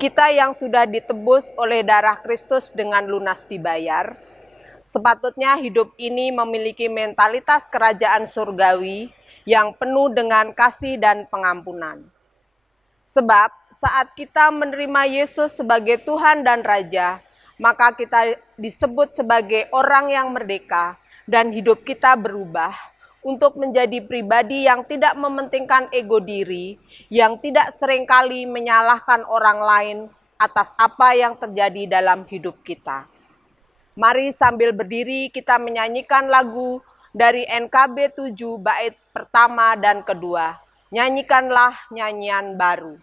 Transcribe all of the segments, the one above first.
Kita yang sudah ditebus oleh darah Kristus dengan lunas dibayar, sepatutnya hidup ini memiliki mentalitas kerajaan surgawi yang penuh dengan kasih dan pengampunan. Sebab saat kita menerima Yesus sebagai Tuhan dan Raja, maka kita disebut sebagai orang yang merdeka dan hidup kita berubah untuk menjadi pribadi yang tidak mementingkan ego diri, yang tidak seringkali menyalahkan orang lain atas apa yang terjadi dalam hidup kita. Mari sambil berdiri kita menyanyikan lagu dari NKB 7 bait pertama dan kedua. Nyanyikanlah nyanyian baru.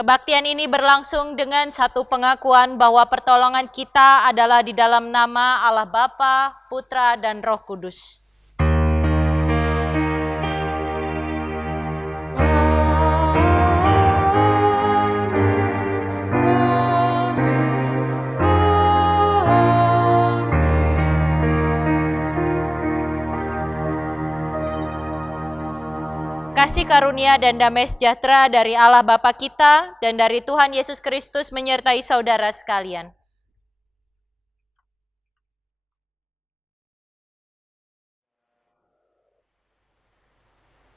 Kebaktian ini berlangsung dengan satu pengakuan bahwa pertolongan kita adalah di dalam nama Allah Bapa, Putra, dan Roh Kudus. Kasih karunia dan damai sejahtera dari Allah Bapa kita dan dari Tuhan Yesus Kristus menyertai saudara sekalian.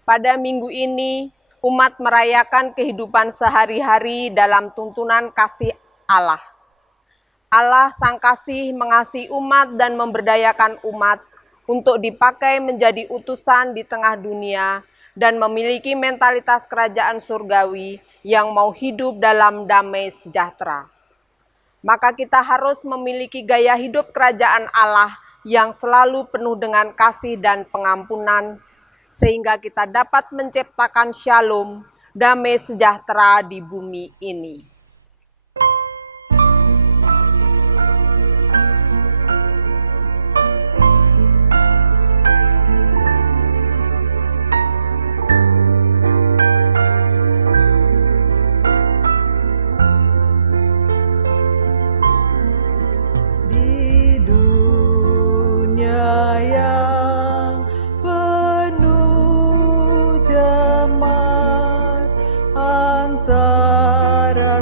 Pada minggu ini, umat merayakan kehidupan sehari-hari dalam tuntunan kasih Allah. Allah Sang Kasih mengasihi umat dan memberdayakan umat untuk dipakai menjadi utusan di tengah dunia dan memiliki mentalitas kerajaan surgawi yang mau hidup dalam damai sejahtera. Maka kita harus memiliki gaya hidup kerajaan Allah yang selalu penuh dengan kasih dan pengampunan, sehingga kita dapat menciptakan shalom, damai sejahtera di bumi ini. Yang penuh jemar antara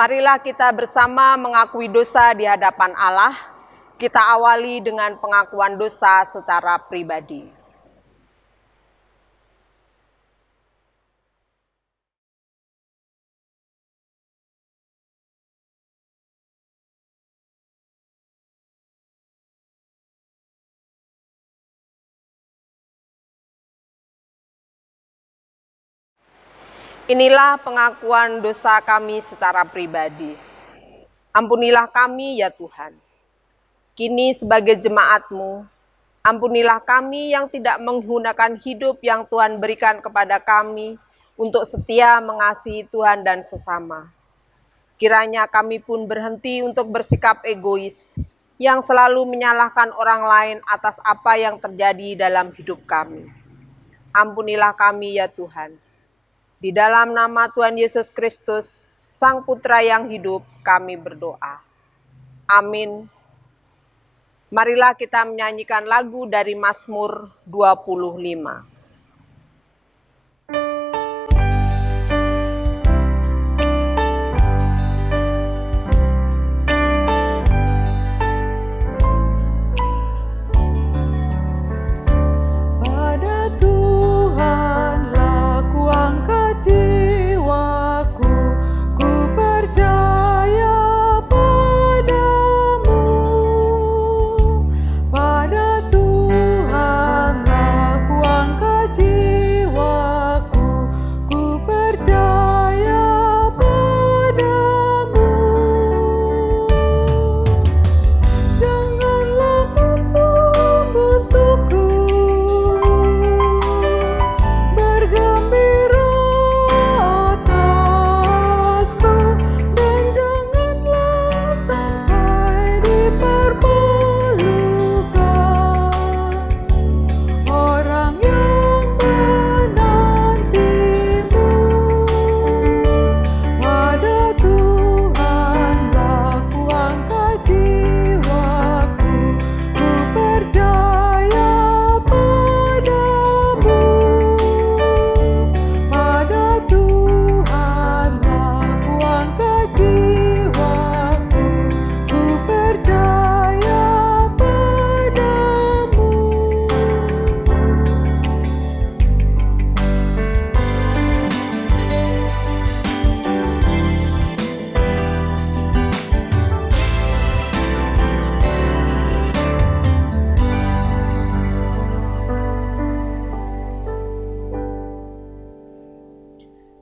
Marilah kita bersama mengakui dosa di hadapan Allah. Kita awali dengan pengakuan dosa secara pribadi. Inilah pengakuan dosa kami secara pribadi. Ampunilah kami ya Tuhan. Kini sebagai jemaat-Mu, ampunilah kami yang tidak menggunakan hidup yang Tuhan berikan kepada kami untuk setia mengasihi Tuhan dan sesama. Kiranya kami pun berhenti untuk bersikap egois yang selalu menyalahkan orang lain atas apa yang terjadi dalam hidup kami. Ampunilah kami ya Tuhan. Di dalam nama Tuhan Yesus Kristus, Sang Putra yang hidup, kami berdoa. Amin. Marilah kita menyanyikan lagu dari Mazmur 25.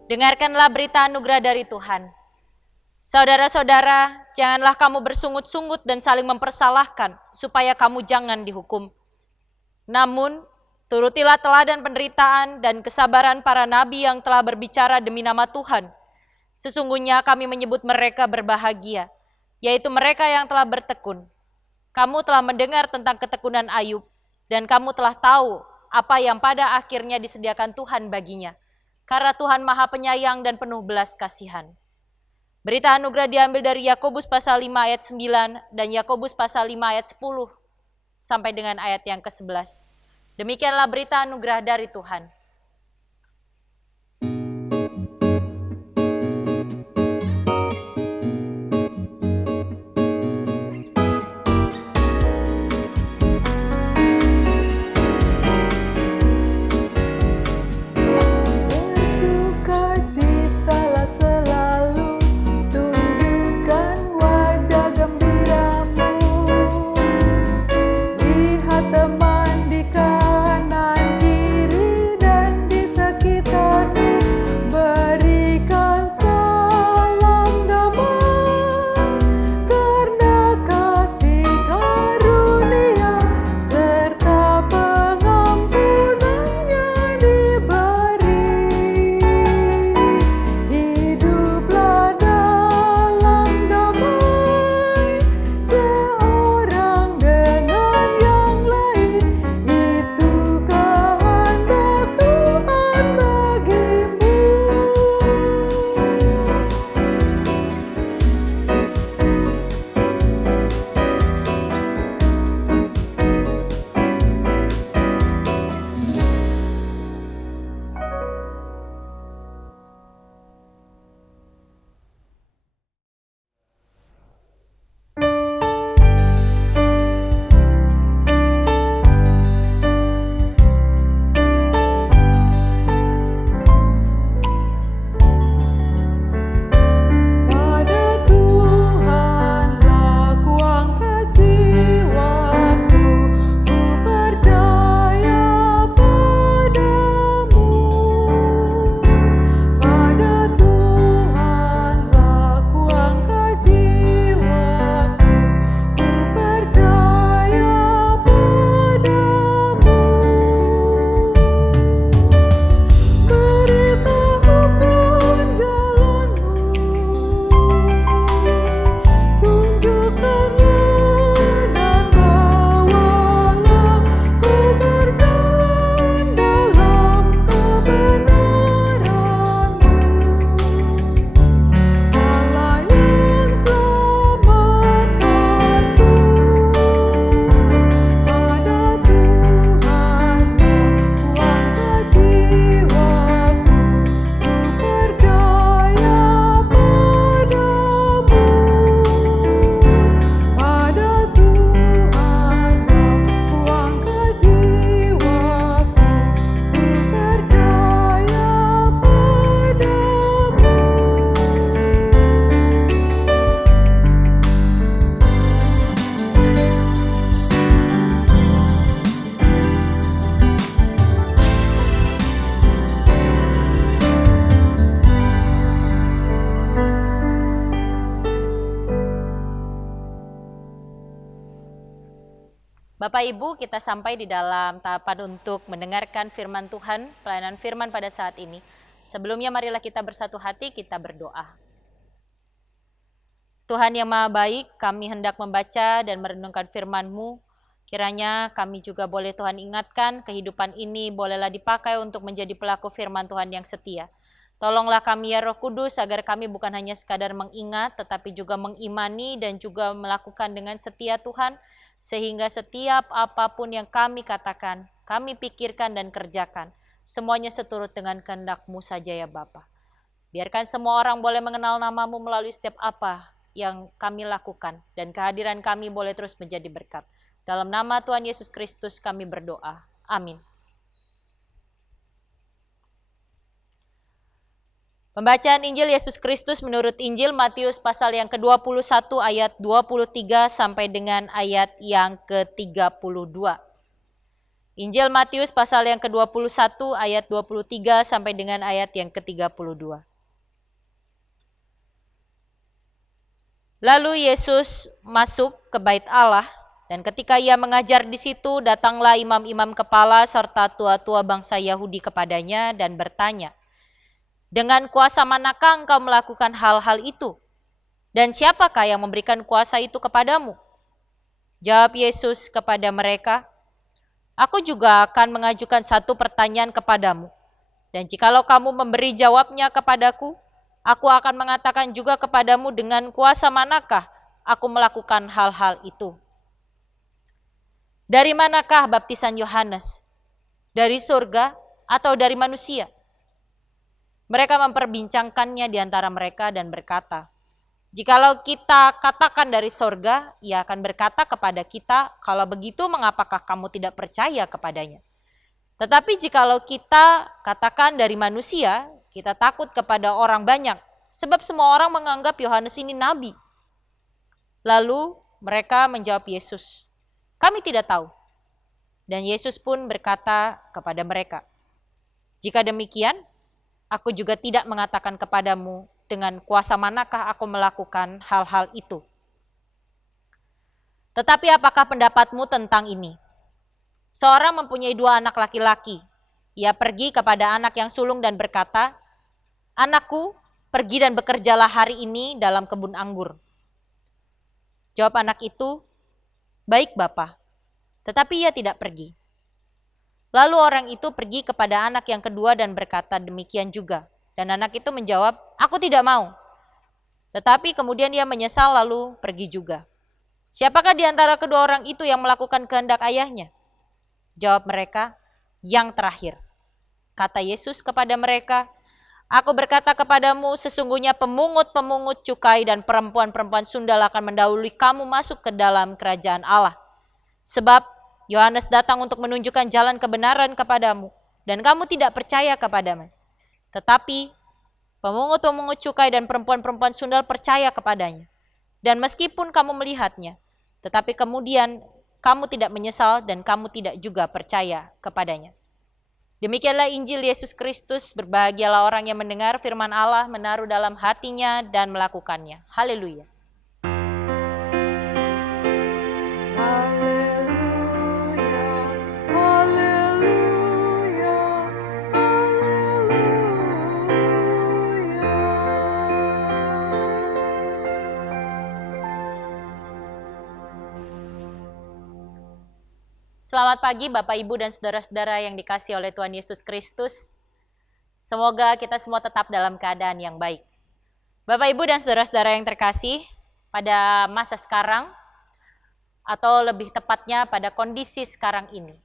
Dengarkanlah berita anugerah dari Tuhan. Saudara-saudara, janganlah kamu bersungut-sungut dan saling mempersalahkan, supaya kamu jangan dihukum. Namun, turutilah teladan penderitaan dan kesabaran para nabi yang telah berbicara demi nama Tuhan. Sesungguhnya kami menyebut mereka berbahagia, yaitu mereka yang telah bertekun. Kamu telah mendengar tentang ketekunan Ayub, dan kamu telah tahu apa yang pada akhirnya disediakan Tuhan baginya. Karena Tuhan Maha Penyayang dan penuh belas kasihan. Berita anugerah diambil dari Yakobus pasal 5 ayat 9 dan Yakobus pasal 5 ayat 10 sampai dengan ayat yang ke-11. Demikianlah berita anugerah dari Tuhan. Teman di kanan kiri dan Bapak Ibu, kita sampai di dalam tahapan untuk mendengarkan firman Tuhan, pelayanan firman pada saat ini. Sebelumnya marilah kita bersatu hati, kita berdoa. Tuhan yang Maha Baik, kami hendak membaca dan merenungkan firman-Mu. Kiranya kami juga boleh Tuhan ingatkan, kehidupan ini bolehlah dipakai untuk menjadi pelaku firman Tuhan yang setia. Tolonglah kami ya Roh Kudus, agar kami bukan hanya sekadar mengingat, tetapi juga mengimani dan juga melakukan dengan setia Tuhan, sehingga setiap apapun yang kami katakan, kami pikirkan dan kerjakan, semuanya seturut dengan kehendak-Mu saja ya Bapa. Biarkan semua orang boleh mengenal nama-Mu melalui setiap apa yang kami lakukan, dan kehadiran kami boleh terus menjadi berkat. Dalam nama Tuhan Yesus Kristus kami berdoa. Amin. Pembacaan Injil Yesus Kristus menurut Injil Matius pasal yang ke-21 ayat 23 sampai dengan ayat yang ke-32. Injil Matius pasal yang ke-21 ayat 23 sampai dengan ayat yang ke-32. Lalu Yesus masuk ke bait Allah, dan ketika ia mengajar di situ, datanglah imam-imam kepala serta tua-tua bangsa Yahudi kepadanya dan bertanya, "Dengan kuasa manakah engkau melakukan hal-hal itu? Dan siapakah yang memberikan kuasa itu kepadamu?" Jawab Yesus kepada mereka, "Aku juga akan mengajukan satu pertanyaan kepadamu. Dan jikalau kamu memberi jawabnya kepadaku, aku akan mengatakan juga kepadamu dengan kuasa manakah aku melakukan hal-hal itu. Dari manakah baptisan Yohanes? Dari surga atau dari manusia?" Mereka memperbincangkannya di antara mereka dan berkata, "Jikalau kita katakan dari sorga, ia akan berkata kepada kita, 'Kalau begitu mengapakah kamu tidak percaya kepadanya?' Tetapi jikalau kita katakan dari manusia, kita takut kepada orang banyak, sebab semua orang menganggap Yohanes ini nabi." Lalu mereka menjawab Yesus, "Kami tidak tahu." Dan Yesus pun berkata kepada mereka, "Jika demikian, aku juga tidak mengatakan kepadamu dengan kuasa manakah aku melakukan hal-hal itu. Tetapi apakah pendapatmu tentang ini? Seorang mempunyai 2 anak laki-laki. Ia pergi kepada anak yang sulung dan berkata, 'Anakku, pergi dan bekerjalah hari ini dalam kebun anggur.' Jawab anak itu, 'Baik Bapa,' tetapi ia tidak pergi. Lalu orang itu pergi kepada anak yang kedua dan berkata demikian juga. Dan anak itu menjawab, 'Aku tidak mau.' Tetapi kemudian ia menyesal lalu pergi juga. Siapakah di antara kedua orang itu yang melakukan kehendak ayahnya?" Jawab mereka, "Yang terakhir." Kata Yesus kepada mereka, "Aku berkata kepadamu, sesungguhnya pemungut-pemungut cukai dan perempuan-perempuan sundal akan mendahului kamu masuk ke dalam kerajaan Allah. Sebab Yohanes datang untuk menunjukkan jalan kebenaran kepadamu, dan kamu tidak percaya kepadanya. Tetapi pemungut-pemungut cukai dan perempuan-perempuan sundal percaya kepadanya. Dan meskipun kamu melihatnya, tetapi kemudian kamu tidak menyesal dan kamu tidak juga percaya kepadanya." Demikianlah Injil Yesus Kristus. Berbahagialah orang yang mendengar firman Allah, menaruh dalam hatinya dan melakukannya. Haleluya. Selamat pagi Bapak Ibu dan saudara-saudara yang dikasihi oleh Tuhan Yesus Kristus. Semoga kita semua tetap dalam keadaan yang baik. Bapak Ibu dan saudara-saudara yang terkasih, pada masa sekarang atau lebih tepatnya pada kondisi sekarang ini,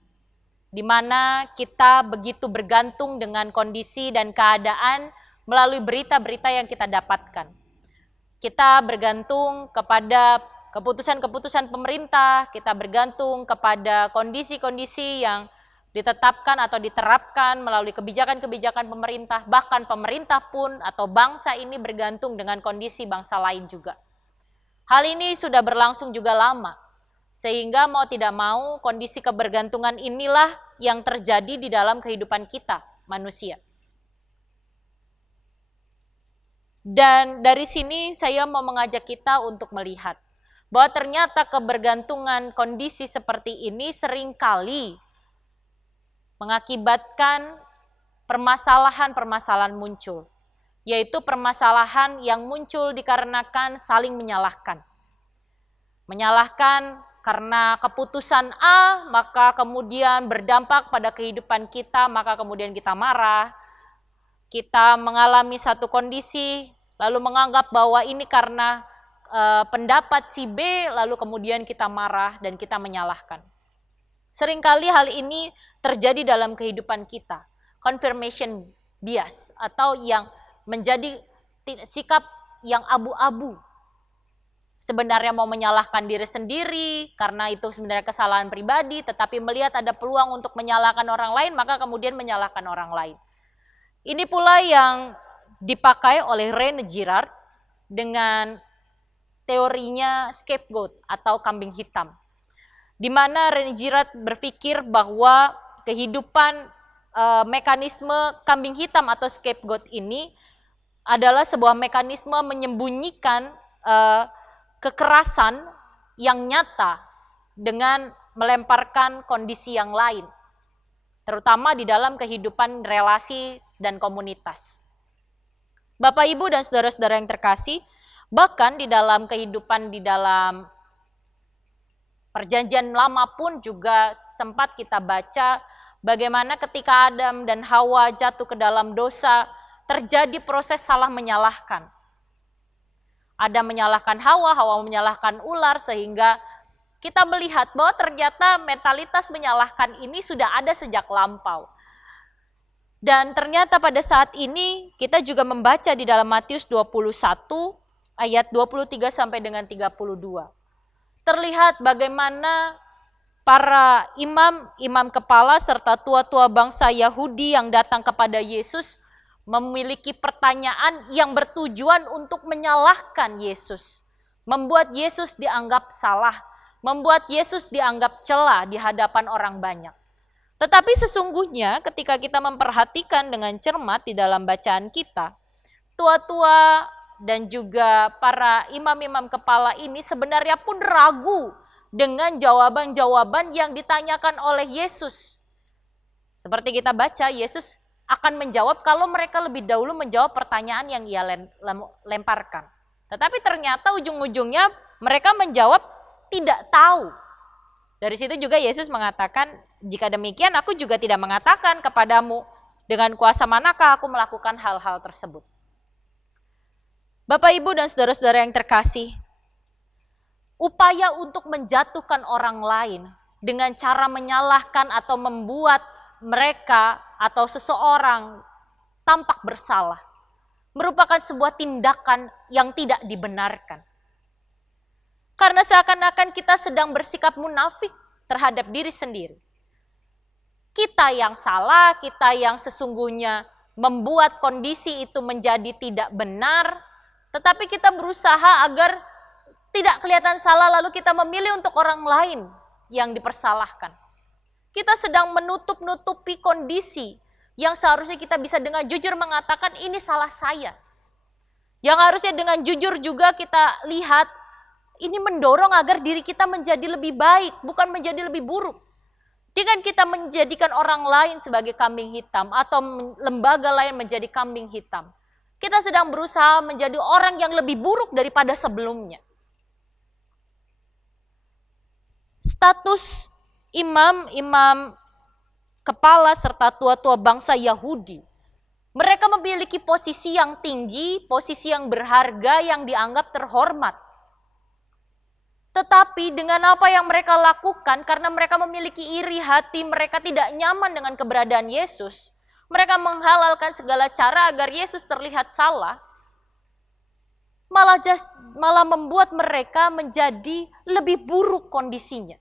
di mana kita begitu bergantung dengan kondisi dan keadaan melalui berita-berita yang kita dapatkan. Kita bergantung kepada keputusan-keputusan pemerintah, kita bergantung kepada kondisi-kondisi yang ditetapkan atau diterapkan melalui kebijakan-kebijakan pemerintah, bahkan pemerintah pun atau bangsa ini bergantung dengan kondisi bangsa lain juga. Hal ini sudah berlangsung juga lama, sehingga mau tidak mau kondisi kebergantungan inilah yang terjadi di dalam kehidupan kita, manusia. Dan dari sini saya mau mengajak kita untuk melihat bahwa ternyata kebergantungan kondisi seperti ini seringkali mengakibatkan permasalahan-permasalahan muncul, yaitu permasalahan yang muncul dikarenakan saling menyalahkan. Menyalahkan karena keputusan A, maka kemudian berdampak pada kehidupan kita, maka kemudian kita marah. Kita mengalami satu kondisi, lalu menganggap bahwa ini karena pendapat si B, lalu kemudian kita marah dan kita menyalahkan. Seringkali hal ini terjadi dalam kehidupan kita. Confirmation bias atau yang menjadi sikap yang abu-abu. Sebenarnya mau menyalahkan diri sendiri karena itu sebenarnya kesalahan pribadi, tetapi melihat ada peluang untuk menyalahkan orang lain, maka kemudian menyalahkan orang lain. Ini pula yang dipakai oleh René Girard dengan teorinya scapegoat atau kambing hitam. Di mana René Girard berpikir bahwa kehidupan mekanisme kambing hitam atau scapegoat ini adalah sebuah mekanisme menyembunyikan kekerasan yang nyata dengan melemparkan kondisi yang lain, terutama di dalam kehidupan relasi dan komunitas. Bapak, Ibu, dan saudara-saudara yang terkasih, bahkan di dalam kehidupan di dalam Perjanjian Lama pun juga sempat kita baca bagaimana ketika Adam dan Hawa jatuh ke dalam dosa, terjadi proses salah menyalahkan. Adam menyalahkan Hawa, Hawa menyalahkan ular, sehingga kita melihat bahwa ternyata mentalitas menyalahkan ini sudah ada sejak lampau. Dan ternyata pada saat ini kita juga membaca di dalam Matius 21 ayat 23 sampai dengan 32. Terlihat bagaimana para imam kepala serta tua-tua bangsa Yahudi yang datang kepada Yesus memiliki pertanyaan yang bertujuan untuk menyalahkan Yesus. Membuat Yesus dianggap salah, membuat Yesus dianggap cela di hadapan orang banyak. Tetapi sesungguhnya ketika kita memperhatikan dengan cermat di dalam bacaan kita, tua-tua dan juga para imam-imam kepala ini sebenarnya pun ragu dengan jawaban-jawaban yang ditanyakan oleh Yesus. Seperti kita baca, Yesus akan menjawab kalau mereka lebih dahulu menjawab pertanyaan yang ia lemparkan. Tetapi ternyata ujung-ujungnya mereka menjawab tidak tahu. Dari situ juga Yesus mengatakan, jika demikian aku juga tidak mengatakan kepadamu dengan kuasa manakah aku melakukan hal-hal tersebut. Bapak, Ibu, dan saudara-saudara yang terkasih, upaya untuk menjatuhkan orang lain dengan cara menyalahkan atau membuat mereka atau seseorang tampak bersalah merupakan sebuah tindakan yang tidak dibenarkan. Karena seakan-akan kita sedang bersikap munafik terhadap diri sendiri. Kita yang salah, kita yang sesungguhnya membuat kondisi itu menjadi tidak benar, tetapi kita berusaha agar tidak kelihatan salah, lalu kita memilih untuk orang lain yang dipersalahkan. Kita sedang menutup-nutupi kondisi yang seharusnya kita bisa dengan jujur mengatakan ini salah saya. Yang harusnya dengan jujur juga kita lihat, ini mendorong agar diri kita menjadi lebih baik, bukan menjadi lebih buruk. Dengan kita menjadikan orang lain sebagai kambing hitam atau lembaga lain menjadi kambing hitam, kita sedang berusaha menjadi orang yang lebih buruk daripada sebelumnya. Status imam-imam kepala serta tua-tua bangsa Yahudi, mereka memiliki posisi yang tinggi, posisi yang berharga, yang dianggap terhormat. Tetapi dengan apa yang mereka lakukan, karena mereka memiliki iri hati, mereka tidak nyaman dengan keberadaan Yesus, mereka menghalalkan segala cara agar Yesus terlihat salah, malah membuat mereka menjadi lebih buruk kondisinya.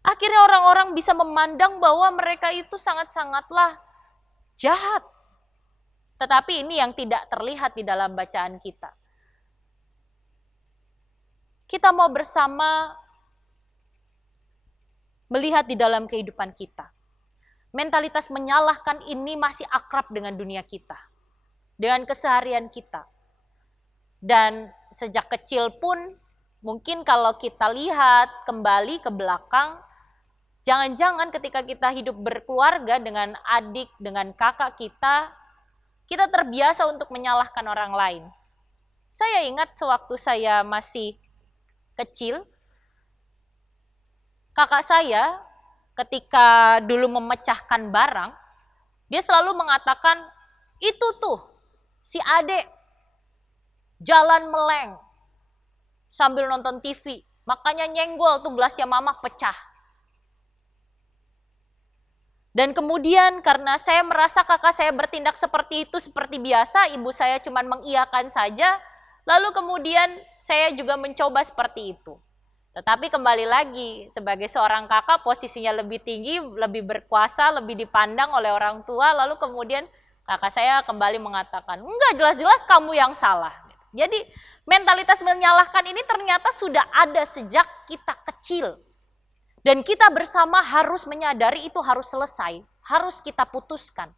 Akhirnya orang-orang bisa memandang bahwa mereka itu sangat-sangatlah jahat. Tetapi ini yang tidak terlihat di dalam bacaan kita. Kita mau bersama melihat di dalam kehidupan kita. Mentalitas menyalahkan ini masih akrab dengan dunia kita, dengan keseharian kita. Dan sejak kecil pun Mungkin kalau kita lihat kembali ke belakang, jangan-jangan ketika kita hidup berkeluarga dengan adik, dengan kakak kita terbiasa untuk menyalahkan orang lain. Saya ingat sewaktu saya masih kecil, kakak saya ketika dulu memecahkan barang, dia selalu mengatakan, itu tuh si adek jalan meleng sambil nonton TV, makanya nyenggol tuh gelasnya mama pecah. Dan kemudian karena saya merasa kakak saya bertindak seperti itu seperti biasa, ibu saya cuma mengiyakan saja, lalu kemudian saya juga mencoba seperti itu. Tetapi kembali lagi, sebagai seorang kakak posisinya lebih tinggi, lebih berkuasa, lebih dipandang oleh orang tua, lalu kemudian kakak saya kembali mengatakan, enggak, jelas-jelas kamu yang salah. Jadi mentalitas menyalahkan ini ternyata sudah ada sejak kita kecil. Dan kita bersama harus menyadari itu harus selesai, harus kita putuskan.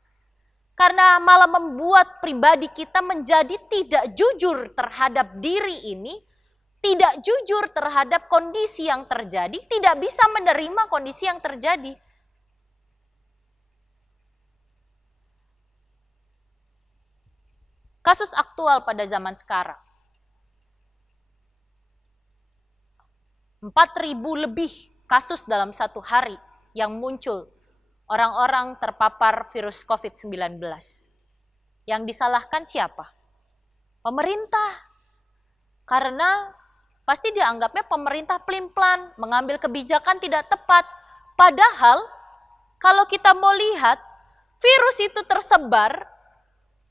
Karena malah membuat pribadi kita menjadi tidak jujur terhadap diri ini, tidak jujur terhadap kondisi yang terjadi, tidak bisa menerima kondisi yang terjadi. Kasus aktual pada zaman sekarang. 4.000 lebih kasus dalam satu hari yang muncul. Orang-orang terpapar virus COVID-19. Yang disalahkan siapa? Pemerintah. Karena pasti dianggapnya pemerintah pelin-pelan, mengambil kebijakan tidak tepat. Padahal kalau kita mau lihat, virus itu tersebar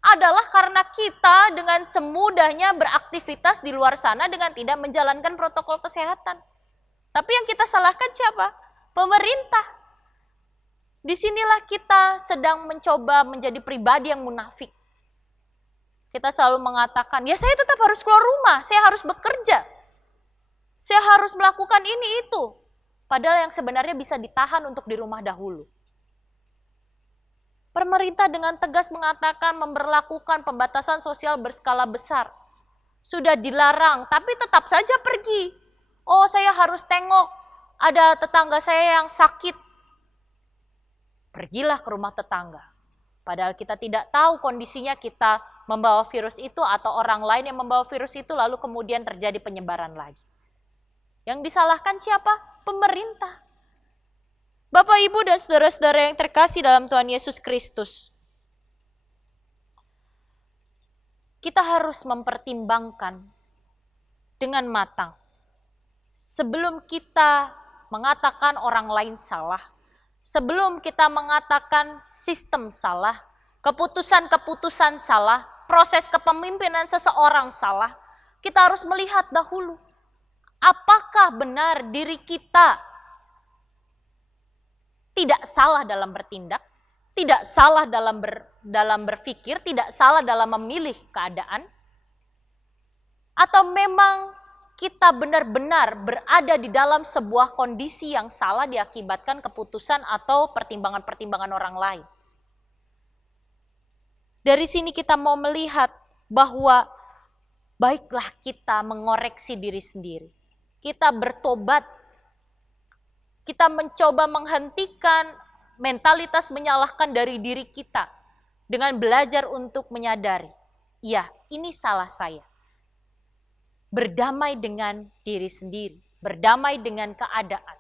adalah karena kita dengan semudahnya beraktivitas di luar sana dengan tidak menjalankan protokol kesehatan. Tapi yang kita salahkan siapa? Pemerintah. Disinilah kita sedang mencoba menjadi pribadi yang munafik. Kita selalu mengatakan, ya saya tetap harus keluar rumah, saya harus bekerja. Saya harus melakukan ini itu. Padahal yang sebenarnya bisa ditahan untuk di rumah dahulu. Pemerintah dengan tegas mengatakan memberlakukan pembatasan sosial berskala besar. Sudah dilarang, tapi tetap saja pergi. Oh, saya harus tengok, ada tetangga saya yang sakit. Pergilah ke rumah tetangga. Padahal kita tidak tahu kondisinya kita membawa virus itu atau orang lain yang membawa virus itu lalu kemudian terjadi penyebaran lagi. Yang disalahkan siapa? Pemerintah. Bapak, Ibu, dan saudara-saudara yang terkasih dalam Tuhan Yesus Kristus. Kita harus mempertimbangkan dengan matang. Sebelum kita mengatakan orang lain salah, sebelum kita mengatakan sistem salah, keputusan-keputusan salah, proses kepemimpinan seseorang salah, kita harus melihat dahulu. Apakah benar diri kita tidak salah dalam bertindak, tidak salah dalam berpikir, tidak salah dalam memilih keadaan? Atau memang kita benar-benar berada di dalam sebuah kondisi yang salah diakibatkan keputusan atau pertimbangan-pertimbangan orang lain? Dari sini kita mau melihat bahwa baiklah kita mengoreksi diri sendiri. Kita bertobat. Kita mencoba menghentikan mentalitas menyalahkan dari diri kita dengan belajar untuk menyadari, ya, ini salah saya. Berdamai dengan diri sendiri, berdamai dengan keadaan.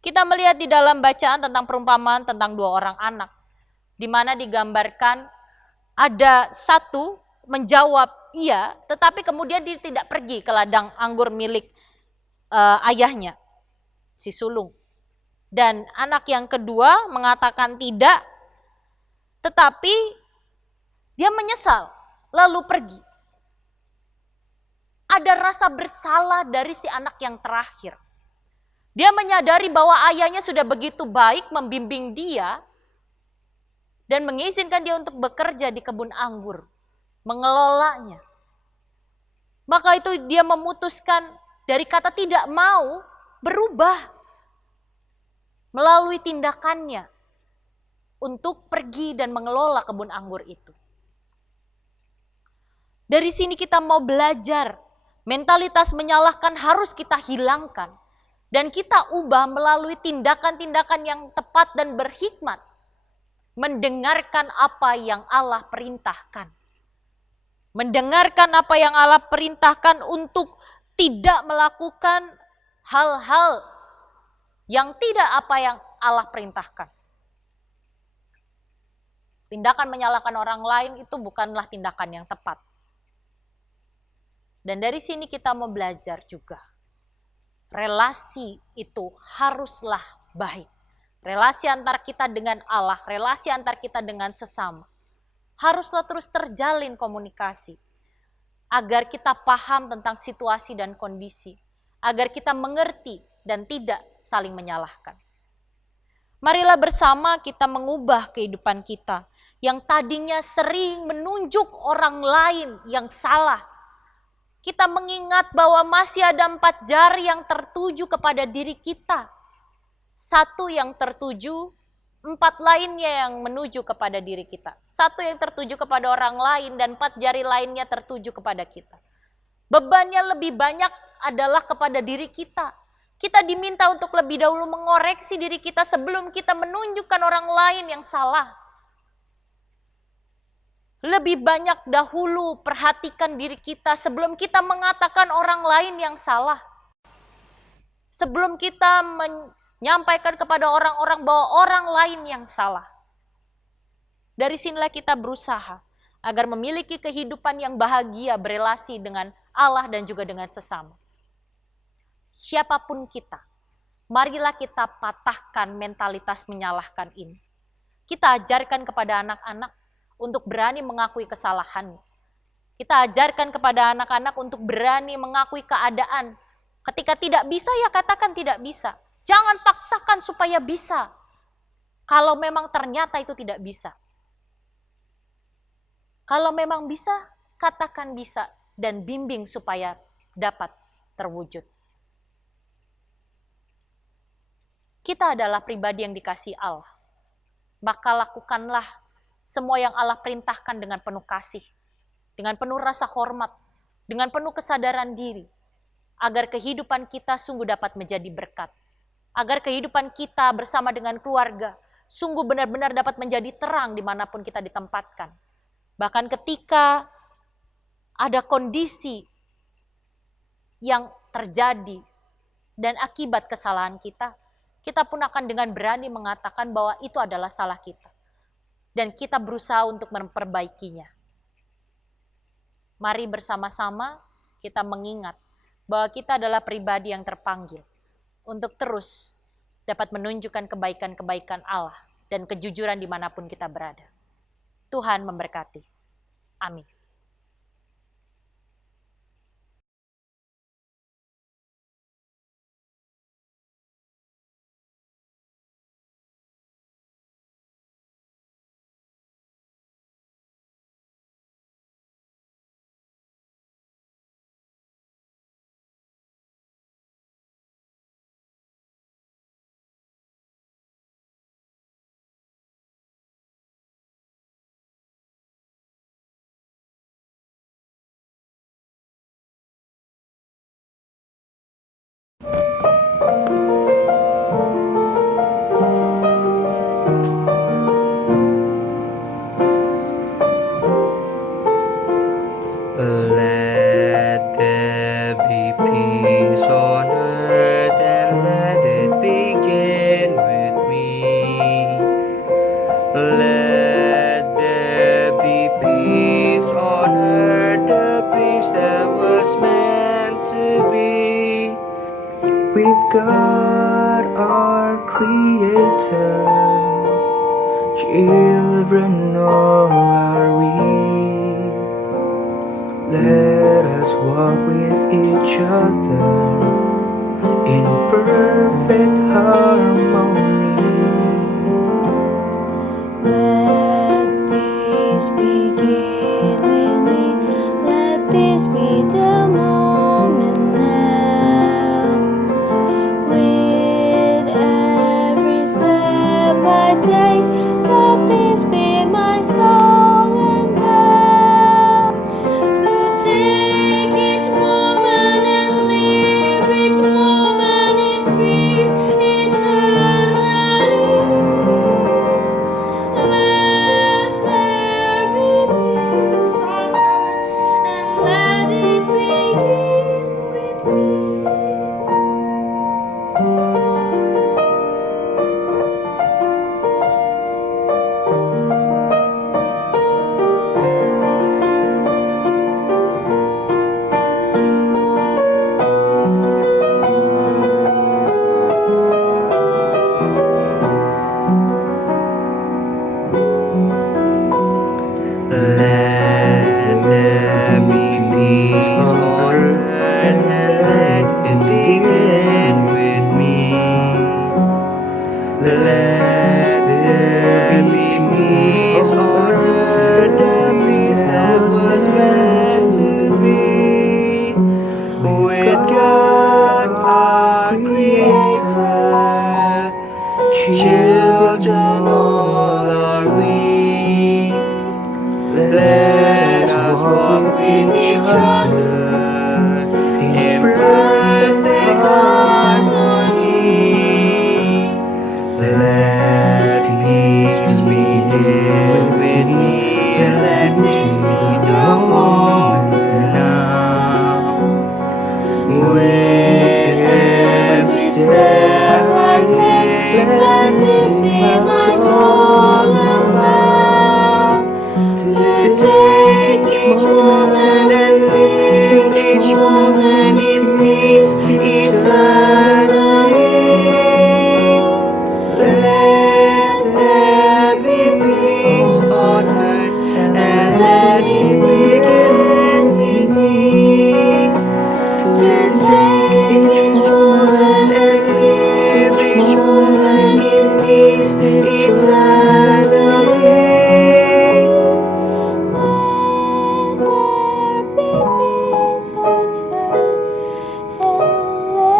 Kita melihat di dalam bacaan tentang perumpamaan tentang 2 orang anak, di mana digambarkan ada satu menjawab iya, tetapi kemudian dia tidak pergi ke ladang anggur milik ayahnya, si sulung. Dan anak yang kedua mengatakan tidak, tetapi dia menyesal, lalu pergi. Ada rasa bersalah dari si anak yang terakhir. Dia menyadari bahwa ayahnya sudah begitu baik membimbing dia dan mengizinkan dia untuk bekerja di kebun anggur, mengelolanya. Maka itu dia memutuskan dari kata tidak mau berubah melalui tindakannya untuk pergi dan mengelola kebun anggur itu. Dari sini kita mau belajar Mentalitas menyalahkan harus kita hilangkan. Dan kita ubah melalui tindakan-tindakan yang tepat dan berhikmat. Mendengarkan apa yang Allah perintahkan. Mendengarkan apa yang Allah perintahkan untuk tidak melakukan hal-hal yang tidak apa yang Allah perintahkan. Tindakan menyalahkan orang lain itu bukanlah tindakan yang tepat. Dan dari sini kita mau belajar juga. Relasi itu haruslah baik. Relasi antar kita dengan Allah, relasi antar kita dengan sesama. Haruslah terus terjalin komunikasi. Agar kita paham tentang situasi dan kondisi. Agar kita mengerti dan tidak saling menyalahkan. Marilah bersama kita mengubah kehidupan kita. Yang tadinya sering menunjuk orang lain yang salah. Kita mengingat bahwa masih ada 4 jari yang tertuju kepada diri kita. 1 yang tertuju, 4 lainnya yang menuju kepada diri kita. 1 yang tertuju kepada orang lain dan 4 jari lainnya tertuju kepada kita. Bebannya lebih banyak adalah kepada diri kita. Kita diminta untuk lebih dahulu mengoreksi diri kita sebelum kita menunjukkan orang lain yang salah. Lebih banyak dahulu perhatikan diri kita sebelum kita mengatakan orang lain yang salah. Sebelum kita menyampaikan kepada orang-orang bahwa orang lain yang salah. Dari sinilah kita berusaha agar memiliki kehidupan yang bahagia berelasi dengan Allah dan juga dengan sesama. Siapapun kita, marilah kita patahkan mentalitas menyalahkan ini. Kita ajarkan kepada anak-anak untuk berani mengakui kesalahan. Kita ajarkan kepada anak-anak untuk berani mengakui keadaan. Ketika tidak bisa, ya katakan tidak bisa. Jangan paksakan supaya bisa. Kalau memang ternyata itu tidak bisa. Kalau memang bisa, katakan bisa dan bimbing supaya dapat terwujud. Kita adalah pribadi yang dikasihi Allah. Maka lakukanlah semua yang Allah perintahkan dengan penuh kasih, dengan penuh rasa hormat, dengan penuh kesadaran diri, agar kehidupan kita sungguh dapat menjadi berkat, agar kehidupan kita bersama dengan keluarga sungguh benar-benar dapat menjadi terang dimanapun kita ditempatkan. Bahkan ketika ada kondisi yang terjadi dan akibat kesalahan kita, kita pun akan dengan berani mengatakan bahwa itu adalah salah kita. Dan kita berusaha untuk memperbaikinya. Mari bersama-sama kita mengingat bahwa kita adalah pribadi yang terpanggil untuk terus dapat menunjukkan kebaikan-kebaikan Allah dan kejujuran dimanapun kita berada. Tuhan memberkati. Amin. Let there be peace on earth and let it begin with me. Let there be peace on earth, the peace that was meant to be. With God our Creator, children all are we. Let us walk with each other in perfect harmony. Let peace begin with me. Let this be the moment now. With every step I take, let this be my soul and vow. To take each moment live with me, let this be the moment now. With every step I take, let this be my solemn vow, to take each moment and live each moment in peace eternally. Let there be peace on earth, and let it begin with me. To take each moment and live each moment in peace eternally. Let there be peace on earth, and let it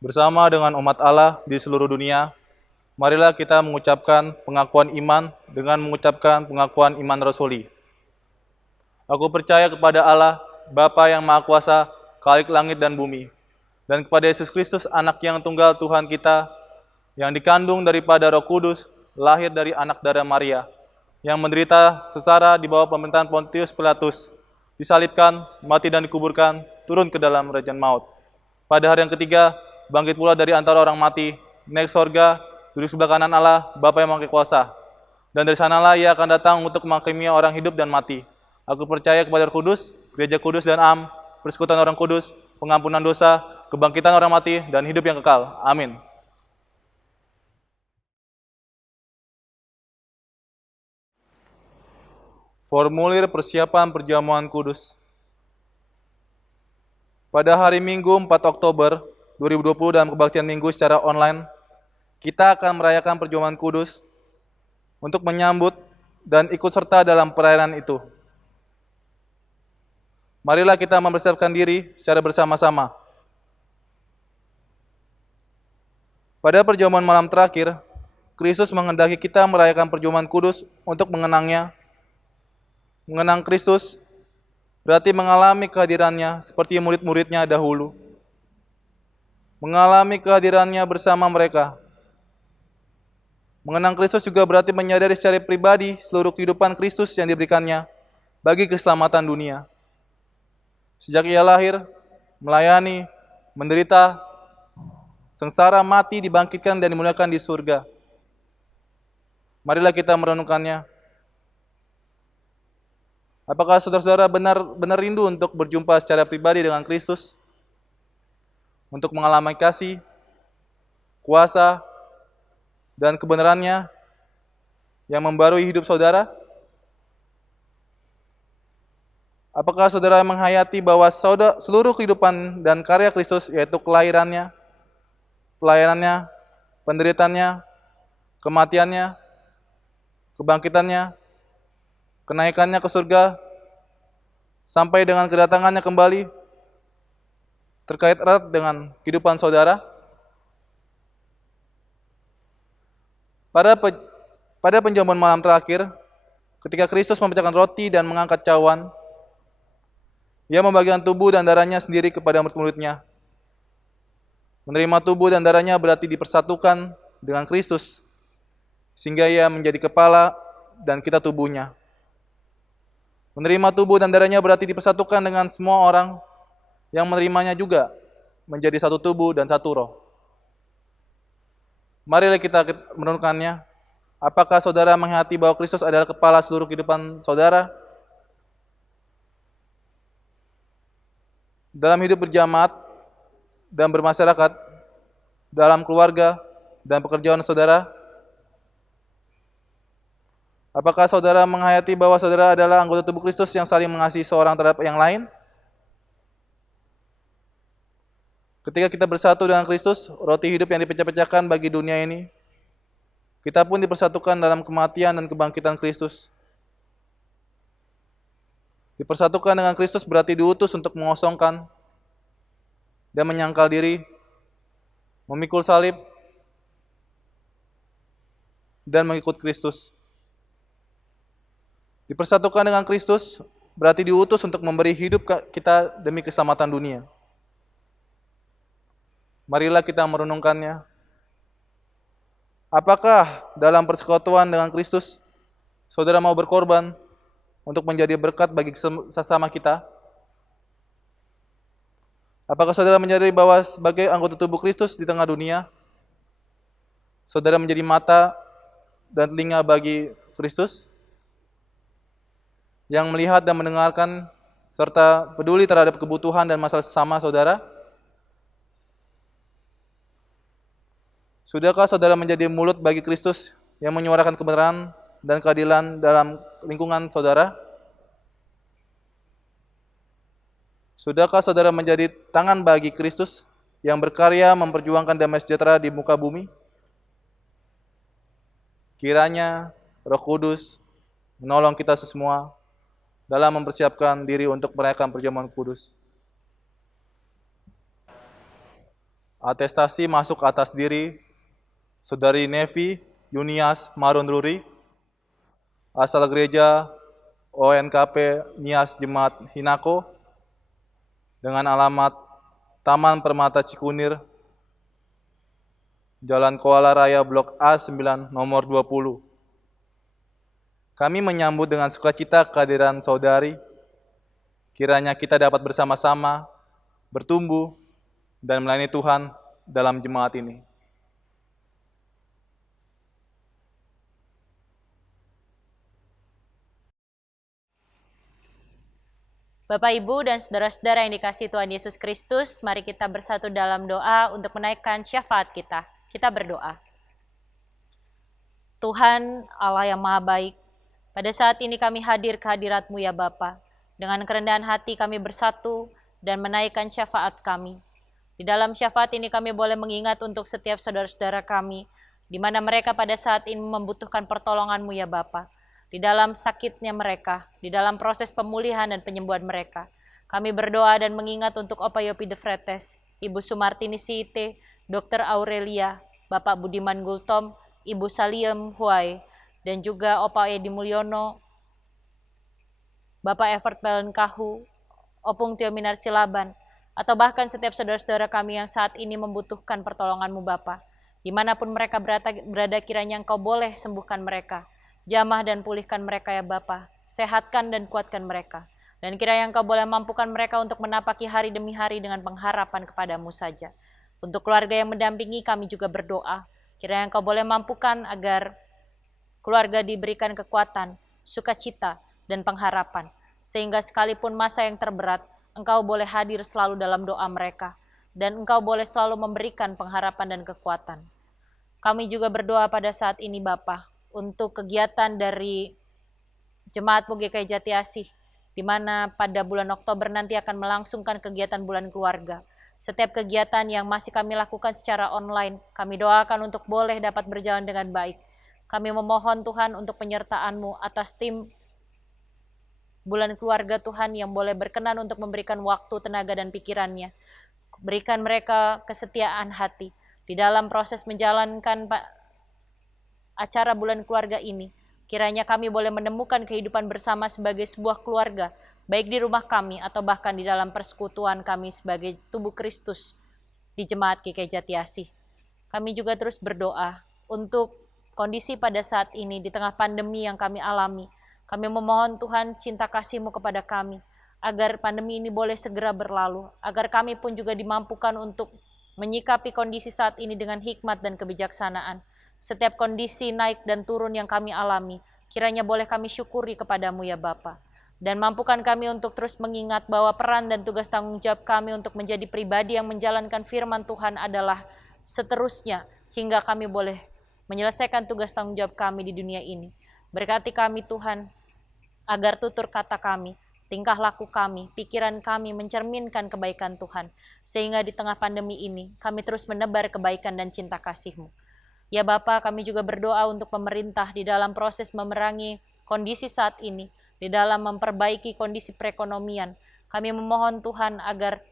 Bersama dengan umat Allah di seluruh dunia, marilah kita mengucapkan pengakuan iman dengan mengucapkan pengakuan iman rasuli. Aku percaya kepada Allah, Bapa yang Maha Kuasa, Khalik langit dan bumi, dan kepada Yesus Kristus, anak yang tunggal Tuhan kita, yang dikandung daripada Roh Kudus, lahir dari anak darah Maria, yang menderita sengsara di bawah pemerintahan Pontius Pilatus, disalibkan, mati dan dikuburkan, turun ke dalam kerajaan maut. Pada hari yang ketiga, bangkit pula dari antara orang mati, naik sorga, duduk sebelah kanan Allah, Bapa yang Maha Kuasa. Dan dari sanalah ia akan datang untuk menghakimi orang hidup dan mati. Aku percaya kepada Roh Kudus, gereja kudus dan am, persekutuan orang kudus, pengampunan dosa, kebangkitan orang mati, dan hidup yang kekal. Amin. Formulir persiapan perjamuan kudus. Pada hari Minggu 4 Oktober 2020 dalam kebaktian Minggu secara online, kita akan merayakan perjamuan kudus untuk menyambut dan ikut serta dalam perayaan itu. Marilah kita mempersiapkan diri secara bersama-sama. Pada perjamuan malam terakhir, Kristus menghendaki kita merayakan perjamuan kudus untuk mengenangnya. Mengenang Kristus berarti mengalami kehadirannya seperti murid-muridnya dahulu. Mengalami kehadirannya bersama mereka. Mengenang Kristus juga berarti menyadari secara pribadi seluruh kehidupan Kristus yang diberikannya bagi keselamatan dunia. Sejak ia lahir, melayani, menderita, sengsara, mati, dibangkitkan dan dimuliakan di surga. Marilah kita merenungkannya. Apakah saudara-saudara benar rindu untuk berjumpa secara pribadi dengan Kristus? Untuk mengalami kasih, kuasa, dan kebenarannya yang membarui hidup saudara? Apakah saudara menghayati bahwa seluruh kehidupan dan karya Kristus, yaitu kelahirannya, pelayanannya, penderitaannya, kematiannya, kebangkitannya, kenaikannya ke surga, sampai dengan kedatangannya kembali, terkait erat dengan kehidupan saudara? Pada penjamuan malam terakhir, ketika Kristus memecahkan roti dan mengangkat cawan, ia membagikan tubuh dan darahnya sendiri kepada murid-muridnya. Menerima tubuh dan darahnya berarti dipersatukan dengan Kristus, sehingga ia menjadi kepala dan kita tubuhnya. Menerima tubuh dan darahnya berarti dipersatukan dengan semua orang yang menerimanya juga menjadi satu tubuh dan satu roh. Marilah kita merenungkannya. Apakah saudara menghayati bahwa Kristus adalah kepala seluruh kehidupan saudara? Dalam hidup berjamaat dan bermasyarakat, dalam keluarga dan pekerjaan saudara, apakah saudara menghayati bahwa saudara adalah anggota tubuh Kristus yang saling mengasihi seorang terhadap yang lain? Ketika kita bersatu dengan Kristus, roti hidup yang dipecah-pecahkan bagi dunia ini, kita pun dipersatukan dalam kematian dan kebangkitan Kristus. Dipersatukan dengan Kristus berarti diutus untuk mengosongkan dan menyangkal diri, memikul salib, dan mengikut Kristus. Dipersatukan dengan Kristus berarti diutus untuk memberi hidup kita demi keselamatan dunia. Marilah kita merenungkannya. Apakah dalam persekutuan dengan Kristus, saudara mau berkorban untuk menjadi berkat bagi sesama kita? Apakah saudara menyadari bahwa sebagai anggota tubuh Kristus di tengah dunia, saudara menjadi mata dan telinga bagi Kristus yang melihat dan mendengarkan serta peduli terhadap kebutuhan dan masalah sesama saudara? Sudahkah saudara menjadi mulut bagi Kristus yang menyuarakan kebenaran dan keadilan dalam lingkungan saudara? Sudahkah saudara menjadi tangan bagi Kristus yang berkarya memperjuangkan damai sejahtera di muka bumi? Kiranya Roh Kudus menolong kita semua dalam mempersiapkan diri untuk merayakan perjamuan kudus. Atestasi masuk atas diri Saudari Nevi Yunias Marundruri, asal gereja ONKP Nias Jemaat Hinako, dengan alamat Taman Permata Cikunir, Jalan Kuala Raya Blok A9 nomor 20. Kami menyambut dengan sukacita kehadiran saudari. Kiranya kita dapat bersama-sama bertumbuh dan melayani Tuhan dalam jemaat ini. Bapak, Ibu, dan saudara-saudara yang dikasihi Tuhan Yesus Kristus, mari kita bersatu dalam doa untuk menaikkan syafaat kita. Kita berdoa. Tuhan Allah yang Maha Baik, pada saat ini kami hadir ke hadirat-Mu ya Bapa. Dengan kerendahan hati kami bersatu dan menaikkan syafaat kami. Di dalam syafaat ini kami boleh mengingat untuk setiap saudara-saudara kami, di mana mereka pada saat ini membutuhkan pertolongan-Mu ya Bapa. Di dalam sakitnya mereka, di dalam proses pemulihan dan penyembuhan mereka. Kami berdoa dan mengingat untuk Opa Yopi de Fretes, Ibu Sumartini Siite, Dr. Aurelia, Bapak Budiman Gultom, Ibu Saliem Huai, dan juga Opa Edi Mulyono, Bapak Evert Pelenkahu, Opung Tio Minar Silaban, atau bahkan setiap saudara-saudara kami yang saat ini membutuhkan pertolongan-Mu Bapa. Dimanapun mereka berada kiranya Engkau boleh sembuhkan mereka. Jamah dan pulihkan mereka ya Bapa, sehatkan dan kuatkan mereka. Dan kiranya Engkau boleh mampukan mereka untuk menapaki hari demi hari dengan pengharapan kepada-Mu saja. Untuk keluarga yang mendampingi kami juga berdoa, kiranya Engkau boleh mampukan agar keluarga diberikan kekuatan, sukacita, dan pengharapan. Sehingga sekalipun masa yang terberat, Engkau boleh hadir selalu dalam doa mereka. Dan Engkau boleh selalu memberikan pengharapan dan kekuatan. Kami juga berdoa pada saat ini Bapa, untuk kegiatan dari Jemaat-Mu GKI Jati Asih, di mana pada bulan Oktober nanti akan melangsungkan kegiatan bulan keluarga. Setiap kegiatan yang masih kami lakukan secara online, kami doakan untuk boleh dapat berjalan dengan baik. Kami memohon Tuhan untuk penyertaan-Mu atas tim bulan keluarga Tuhan yang boleh berkenan untuk memberikan waktu, tenaga, dan pikirannya. Berikan mereka kesetiaan hati di dalam proses menjalankan acara bulan keluarga ini. Kiranya kami boleh menemukan kehidupan bersama sebagai sebuah keluarga, baik di rumah kami atau bahkan di dalam persekutuan kami sebagai tubuh Kristus di Jemaat GKI Jati Asih. Kami juga terus berdoa untuk kondisi pada saat ini di tengah pandemi yang kami alami. Kami memohon Tuhan cinta kasih-Mu kepada kami, agar pandemi ini boleh segera berlalu, agar kami pun juga dimampukan untuk menyikapi kondisi saat ini dengan hikmat dan kebijaksanaan. Setiap kondisi naik dan turun yang kami alami, kiranya boleh kami syukuri kepada-Mu ya Bapa. Dan mampukan kami untuk terus mengingat bahwa peran dan tugas tanggung jawab kami untuk menjadi pribadi yang menjalankan firman Tuhan adalah seterusnya, hingga kami boleh menyelesaikan tugas tanggung jawab kami di dunia ini. Berkati kami Tuhan, agar tutur kata kami, tingkah laku kami, pikiran kami mencerminkan kebaikan Tuhan. Sehingga di tengah pandemi ini, kami terus menebar kebaikan dan cinta kasih-Mu. Ya Bapa, kami juga berdoa untuk pemerintah di dalam proses memerangi kondisi saat ini. di dalam memperbaiki kondisi perekonomian. Kami memohon Tuhan agar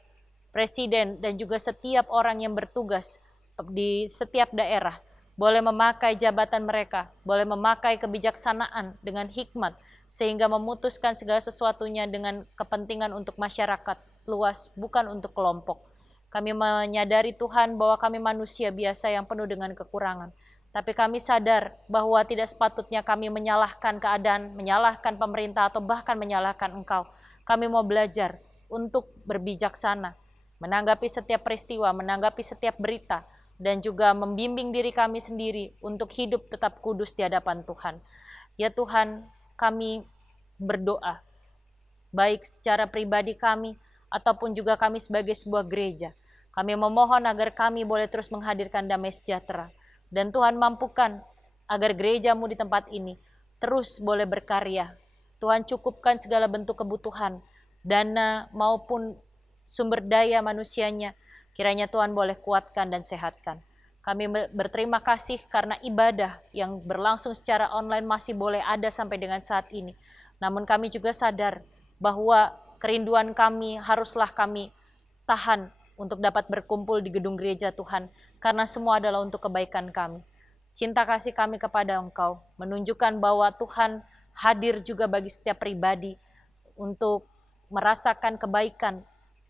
Presiden dan juga setiap orang yang bertugas di setiap daerah boleh memakai jabatan mereka, boleh memakai kebijaksanaan dengan hikmat, sehingga memutuskan segala sesuatunya dengan kepentingan untuk masyarakat luas, bukan untuk kelompok. Kami menyadari Tuhan bahwa kami manusia biasa yang penuh dengan kekurangan. Tapi kami sadar bahwa tidak sepatutnya kami menyalahkan keadaan, menyalahkan pemerintah, atau bahkan menyalahkan Engkau. Kami mau belajar untuk berbijaksana, menanggapi setiap peristiwa, menanggapi setiap berita, dan juga membimbing diri kami sendiri untuk hidup tetap kudus di hadapan Tuhan. Ya Tuhan, kami berdoa, baik secara pribadi kami, ataupun juga kami sebagai sebuah gereja. Kami memohon agar kami boleh terus menghadirkan damai sejahtera. Dan Tuhan mampukan agar gerejamu di tempat ini terus boleh berkarya. Tuhan cukupkan segala bentuk kebutuhan, dana maupun sumber daya manusianya. Kiranya Tuhan boleh kuatkan dan sehatkan. Kami berterima kasih karena ibadah yang berlangsung secara online masih boleh ada sampai dengan saat ini. Namun kami juga sadar bahwa kerinduan kami haruslah kami tahan untuk dapat berkumpul di gedung gereja Tuhan, karena semua adalah untuk kebaikan kami. Cinta kasih kami kepada Engkau menunjukkan bahwa Tuhan hadir juga bagi setiap pribadi untuk merasakan kebaikan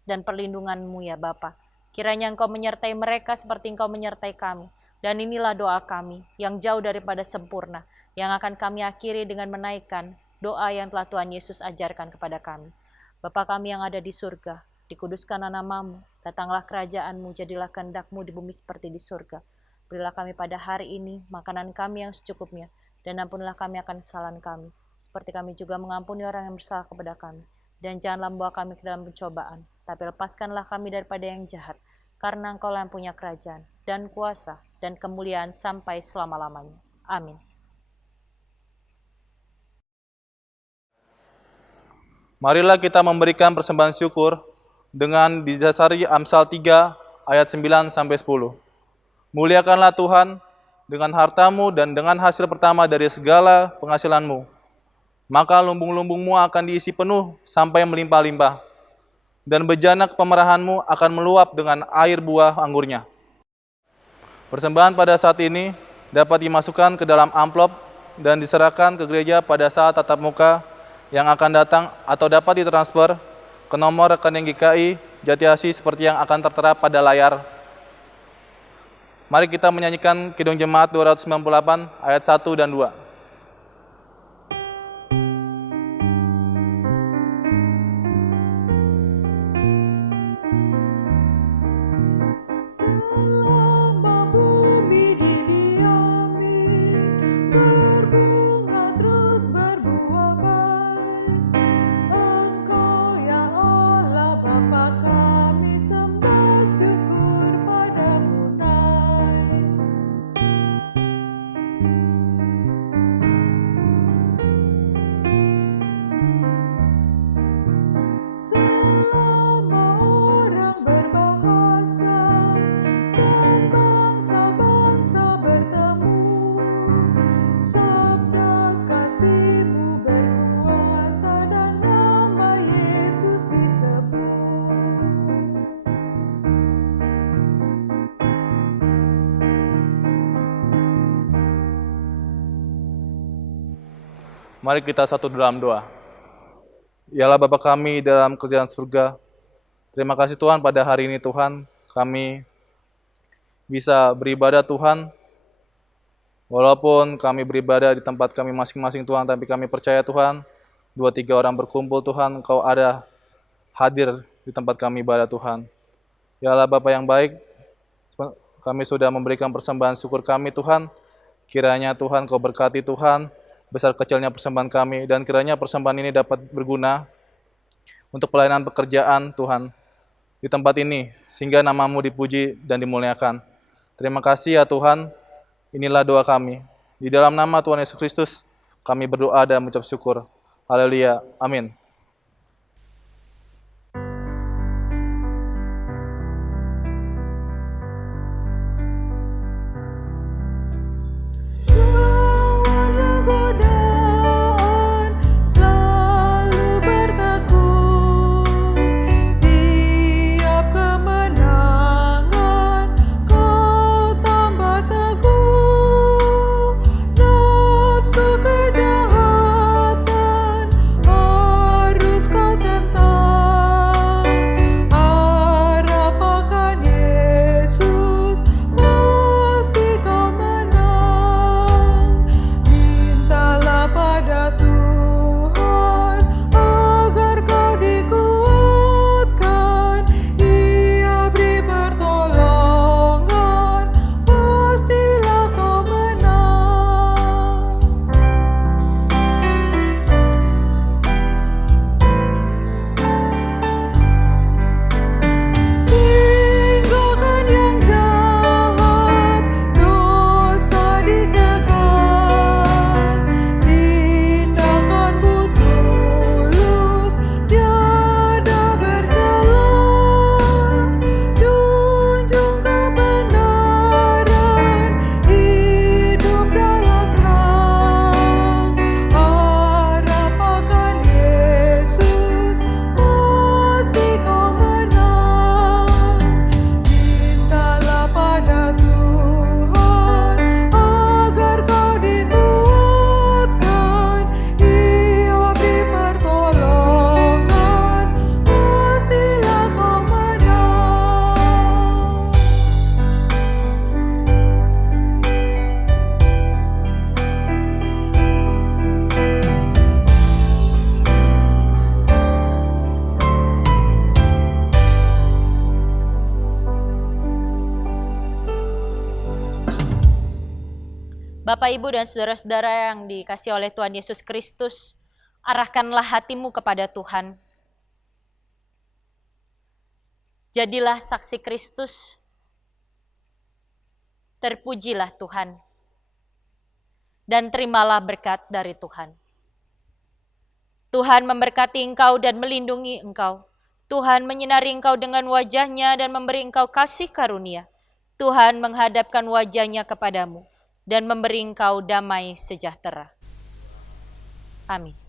dan perlindungan-Mu ya Bapa. Kiranya Engkau menyertai mereka seperti Engkau menyertai kami. Dan inilah doa kami yang jauh daripada sempurna, yang akan kami akhiri dengan menaikkan doa yang telah Tuhan Yesus ajarkan kepada kami. Bapa kami yang ada di surga, dikuduskanlah nama-Mu, datanglah kerajaan-Mu, jadilah kehendak-Mu di bumi seperti di surga. Berilah kami pada hari ini makanan kami yang secukupnya, dan ampunilah kami akan kesalahan kami, seperti kami juga mengampuni orang yang bersalah kepada kami. Dan janganlah membawa kami ke dalam pencobaan, tapi lepaskanlah kami daripada yang jahat, karena Engkau-lah yang punya kerajaan, dan kuasa, dan kemuliaan sampai selama-lamanya. Amin. Marilah kita memberikan persembahan syukur dengan didasari Amsal 3 ayat 9-10. Muliakanlah Tuhan dengan hartamu dan dengan hasil pertama dari segala penghasilanmu. Maka lumbung-lumbungmu akan diisi penuh sampai melimpah-limpah, dan bejana kepemerahanmu akan meluap dengan air buah anggurnya. Persembahan pada saat ini dapat dimasukkan ke dalam amplop dan diserahkan ke gereja pada saat tatap muka yang akan datang, atau dapat ditransfer ke nomor rekening GKI Jatiasi seperti yang akan tertera pada layar. Mari kita menyanyikan Kidung Jemaat 298 ayat 1 dan 2. Selama bumi didiami, berbunga terus berbuah baik. Engkau ya Allah Bapa kami sembah syukur padamu naik. Selama orang berbahasa dan bangsa-bangsa bertemu, sabda kasih-Mu berkuasa dan nama Yesus disebut. Mari kita satu dalam doa. Yalah Bapa kami dalam kerajaan surga, terima kasih Tuhan pada hari ini Tuhan, kami bisa beribadah Tuhan. Walaupun kami beribadah di tempat kami masing-masing Tuhan, tapi kami percaya Tuhan, 2-3 orang berkumpul Tuhan, Engkau ada hadir di tempat kami ibadah Tuhan. Yalah Bapa yang baik, kami sudah memberikan persembahan syukur kami Tuhan. Kiranya Tuhan Kau berkati Tuhan, besar kecilnya persembahan kami, dan kiranya persembahan ini dapat berguna untuk pelayanan pekerjaan Tuhan di tempat ini, sehingga nama-Mu dipuji dan dimuliakan. Terima kasih ya Tuhan, inilah doa kami. Di dalam nama Tuhan Yesus Kristus, kami berdoa dan mengucap syukur. Haleluya, amin. Lawanlah godaan, Bapak, Ibu, dan saudara-saudara yang dikasihi oleh Tuhan Yesus Kristus, arahkanlah hatimu kepada Tuhan. Jadilah saksi Kristus, terpujilah Tuhan, dan terimalah berkat dari Tuhan. Tuhan memberkati engkau dan melindungi engkau. Tuhan menyinari engkau dengan wajah-Nya dan memberi engkau kasih karunia. Tuhan menghadapkan wajah-Nya kepadamu dan memberi engkau damai sejahtera. Amin.